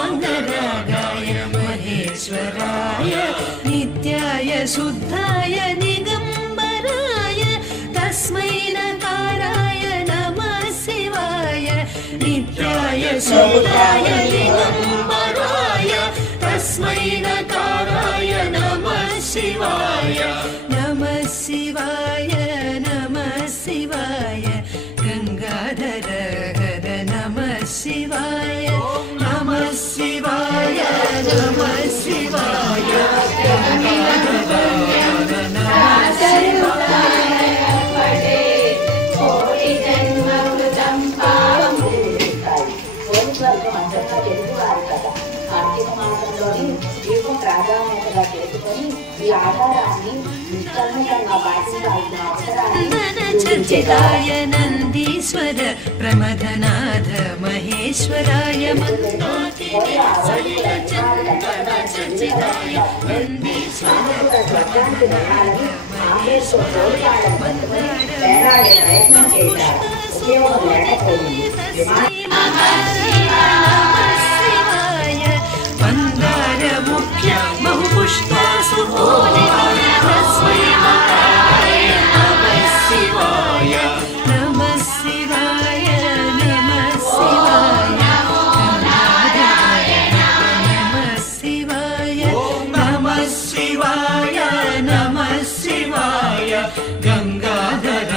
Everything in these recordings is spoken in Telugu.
भस्मान्तरागाय महेश्वराय नित्याय शुद्धाय निगम्बराय तस्मै नकाराय नमः शिवाय नित्याय शुद्धाय निगम्बराय तस्मै नकाराय नमः शिवाय नमः शिवाय नमः शिवाय गंगाधर हर नमः शिवाय नमः शिवाय नमः शिवाय गंगाधर हर नमः शिवाय पडे कोटि जन्म कृतं पापं కార్తీక మాసంలోని దీపం ప్రాధాన్యతగా చేసుకొని ఈ ఆధారాన్ని నిష్కల్మషంగా పాటించాల్సిన అవసరాన్ని చర్చితాయ నందీశ్వర ప్రమథనాథ మహేశ్వరాయ చర్చితాయ నందీశ్వర ప్రమథనాథ మందార ముఖ్య బహుపుష్పాసు తస్మై నకారాయ నమః శివాయ నమః శివాయ నమః శివాయ నమః శివాయ నమః శివాయ నమః శివాయ గంగాధర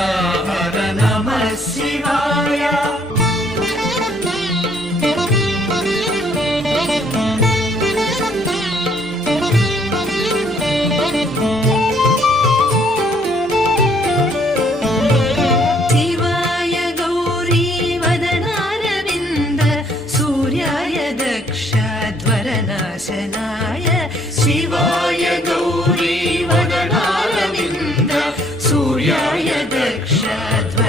హర నమః శివాయ शिवाय गौरी वदनारविन्द सूर्याय दक्षध्वरनाशनाय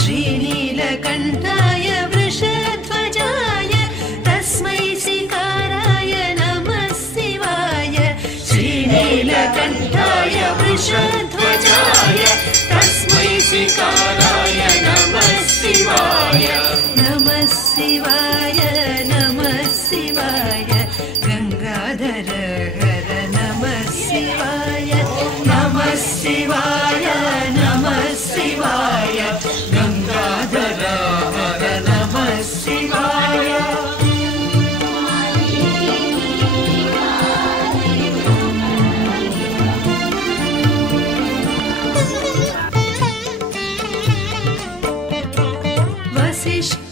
श्रीनीलकण्ठाय वृषध्वजाय तस्मै शिकाराय नमः शिवाय श्रीनीलकण्ठाय वृषध्वजाय तस्मै शिकाराय नमः शिवाय नमः शिवाय नमः शिवाय गंगाधर हर नमः शिवाय नमः शिवाय नमः शिवाय गंगाधर हर नमः शिवाय वसिष्ठ